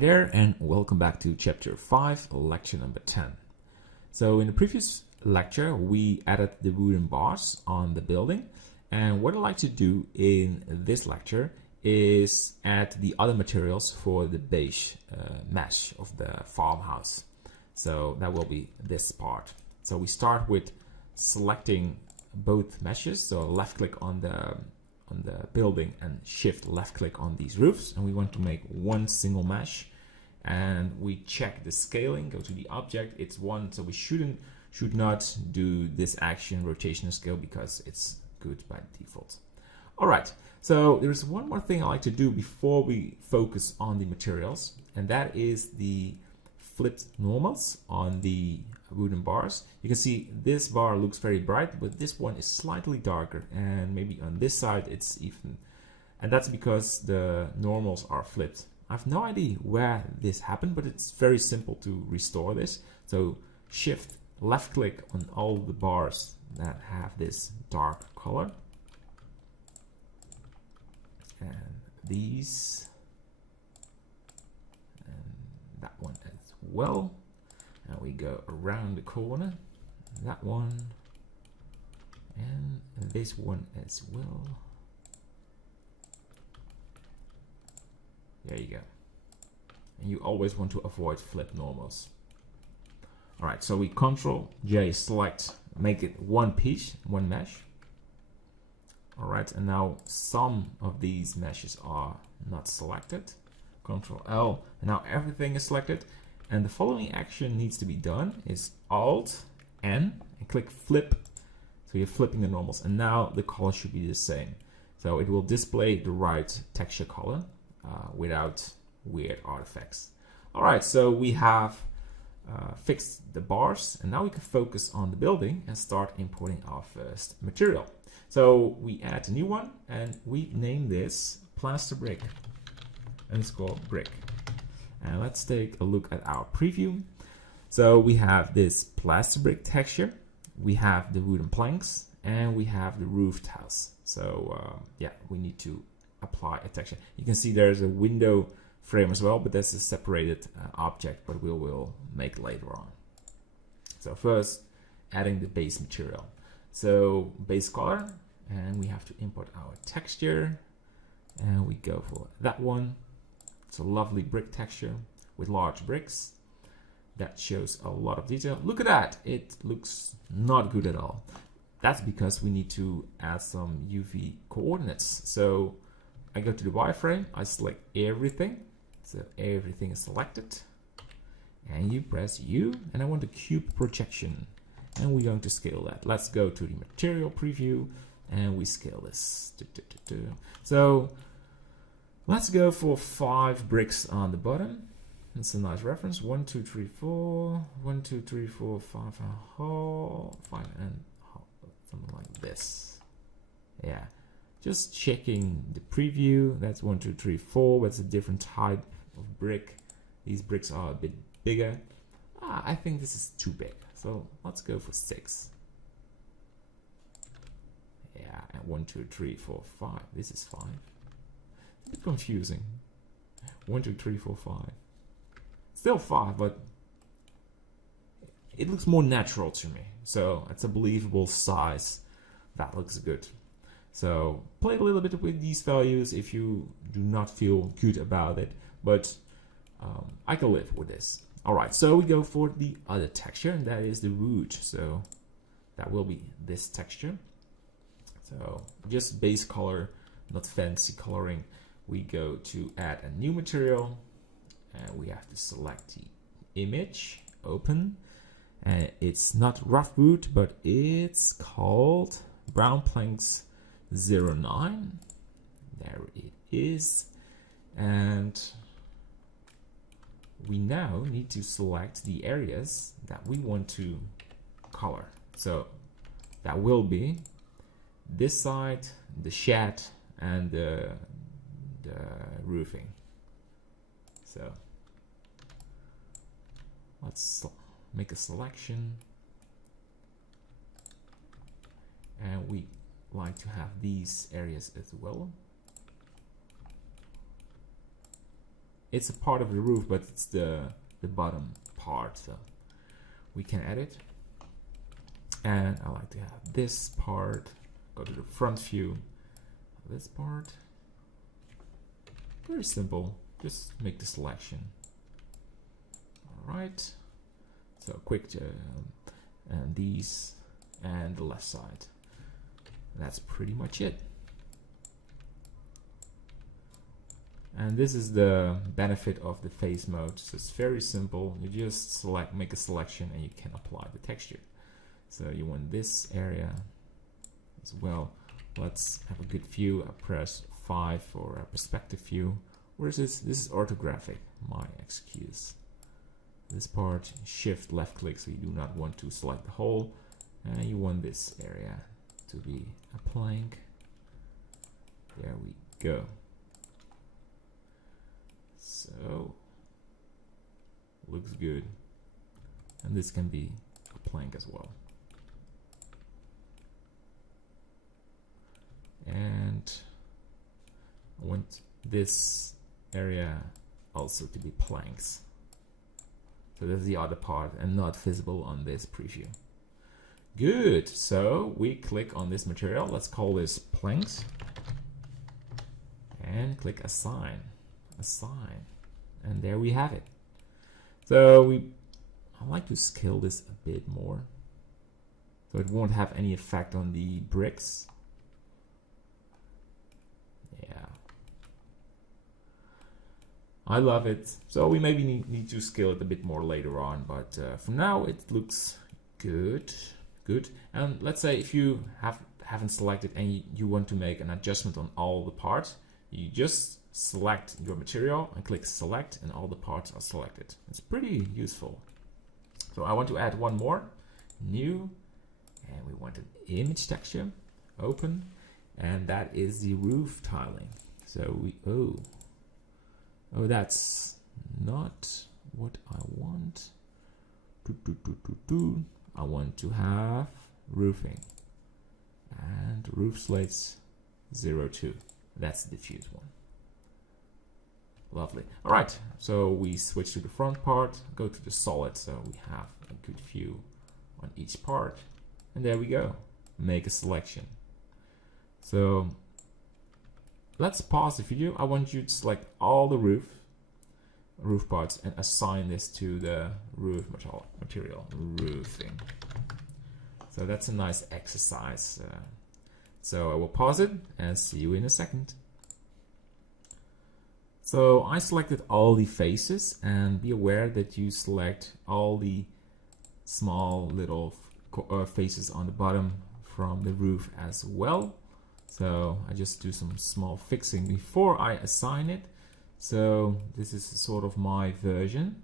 there, and welcome back to chapter 5, lecture number 10. So in the previous lecture, we added the wooden bars on the building, and what I'd like to do in this lecture is add the other materials for the base mesh of the farmhouse. So that will be this part. So we start with selecting both meshes, so left click on the building and shift left click on these roofs, and we want to make one single mesh, and we check the scaling, go to the object, it's 1, so we should not do this action rotational scale because it's good by default. All right, so there's one more thing I like to do before we focus on the materials, and that is the flipped normals on the wooden bars. You can see this bar looks very bright, but this one is slightly darker, and maybe on this side it's even, and that's because the normals are flipped. I have no idea where this happened, but it's very simple to restore this. So shift left click on all the bars that have this dark color, and these, and that one as well. And we go around the corner, that one, and this one as well. There you go. And you always want to avoid flip normals. All right, so we Control J select, make it one piece, one mesh. All right, and now some of these meshes are not selected. Control L, and now everything is selected. And the following action needs to be done is Alt N and click flip. So you're flipping the normals, and now the color should be the same. So it will display the right texture color without weird artifacts. All right, so we have fixed the bars, and now we can focus on the building and start importing our first material. So we add a new one, and we name this plaster brick underscore brick. And let's take a look at our preview. So we have this plaster brick texture, we have the wooden planks, and we have the roofed house. So yeah, we need to apply a texture. You can see there's a window frame as well, but that's a separated object, but we will make later on. So first, adding the base material. So base color, and we have to import our texture, and we go for that one. It's a lovely brick texture with large bricks that shows a lot of detail. Look at that, it looks not good at all. That's because we need to add some UV coordinates. So I go to the wireframe, I select everything, so everything is selected, and you press U, and I want a cube projection, and we're going to scale that. Let's go to the material preview, and we scale this. So let's go for 5 bricks on the bottom. That's a nice reference. 1, 2, 3, 4. 1, 2, 3, 4, 5 and a half. 5 and something like this. Yeah. Just checking the preview. That's 1, 2, 3, 4. That's a different type of brick. These bricks are a bit bigger. I think this is too big. So let's go for 6. Yeah. And 1, 2, 3, 4, 5. This is 5. A bit confusing. 1, 2, 3, 4, 5. Still 5, but it looks more natural to me. So it's a believable size. That looks good. So play a little bit with these values if you do not feel good about it, but I can live with this. All right, so we go for the other texture, and that is the wood. So that will be this texture. So just base color, not fancy coloring. We go to add a new material, and we have to select the image, open, and it's not rough wood, but it's called Brown Planks 09. There it is, and we now need to select the areas that we want to color. So that will be this side, the shed, and the roofing. So let's make a selection, and we like to have these areas as well. it's a part of the roof, but it's the bottom part. So we can edit. And I like to have this part. Go to the front view. This part. Very simple. Just make the selection. All right. So quick and these and the left side. That's pretty much it. And this is the benefit of the face mode. So it's very simple. You just make a selection and you can apply the texture. So you want this area as well. Let's have a good view. I press 5 for a perspective view. Where is this? This is orthographic. My excuse. This part, shift left click, so you do not want to select the whole. And you want this area to be a plank. There we go. So looks good. And this can be a plank as well. And I want this area also to be planks. So that's the other part and not visible on this preview. Good. So we click on this material. Let's call this planks. And click assign. Assign. And there we have it. So I like to scale this a bit more. So it won't have any effect on the bricks. Yeah. I love it. So we maybe need to scale it a bit more later on, but for now it looks good. Good. And let's say if you haven't selected and you want to make an adjustment on all the parts, you just select your material and click select and all the parts are selected. It's pretty useful. So I want to add one more, new, and we want an image texture, open, and that is the roof tiling. So we, oh, that's not what I want. I want to have roofing and roof slates 02. That's the diffuse one. Lovely. All right, so we switch to the front part, go to the solid, so we have a good view on each part. And there we go. Make a selection. So let's pause the video. I want you to select all the roof parts and assign this to the roof material, roofing. So that's a nice exercise. So I will pause it and see you in a second. So I selected all the faces, and be aware that you select all the small little faces on the bottom from the roof as well. So I just do some small fixing before I assign it. So this is sort of my version.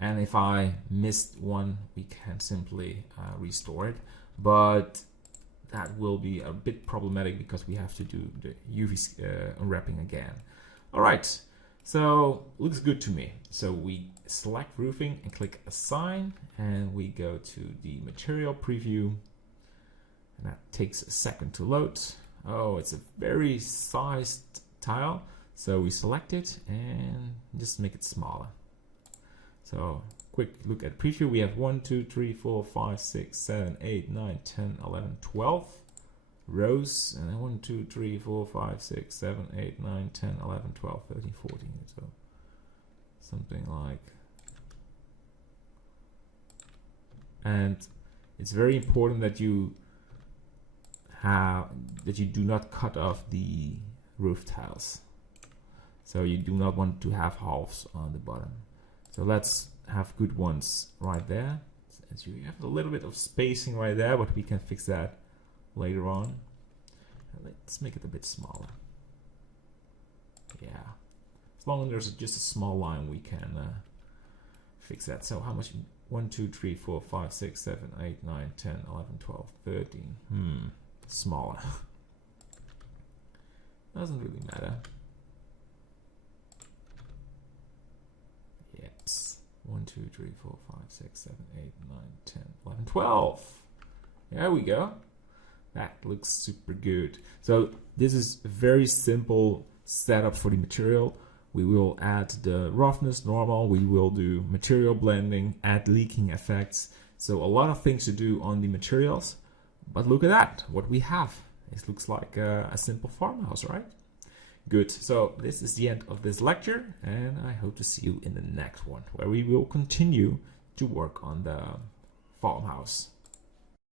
And if I missed one, we can simply restore it. But that will be a bit problematic because we have to do the UV unwrapping again. All right, so looks good to me. So we select roofing and click assign, and we go to the material preview, and that takes a second to load. Oh, it's a very sized tile. So we select it and just make it smaller. So quick look at preview. We have 1, 2, 3, 4, 5, 6, 7, 8, 9, 10, 11, 12 rows, and then 1, 2, 3, 4, 5, 6, 7, 8, 9, 10, 11, 12, 13, 14. So something like, and it's very important that you do not cut off the roof tiles. So you do not want to have halves on the bottom. So let's have good ones right there. As you have a little bit of spacing right there, but we can fix that later on. Let's make it a bit smaller. Yeah, as long as there's just a small line, we can fix that. So how much? 1, 2, 3, 4, 5, 6, 7, 8, 9, 10, 11, 12, 13. Smaller. Doesn't really matter. Yes. 1, 2, 3, 4, 5, 6, 7, 8, 9, 10, 11, 12. There we go. That looks super good. So this is a very simple setup for the material. We will add the roughness normal. We will do material blending, add leaking effects. So a lot of things to do on the materials. But look at that, what we have. It looks like a simple farmhouse, right? Good, so this is the end of this lecture, and I hope to see you in the next one, where we will continue to work on the farmhouse.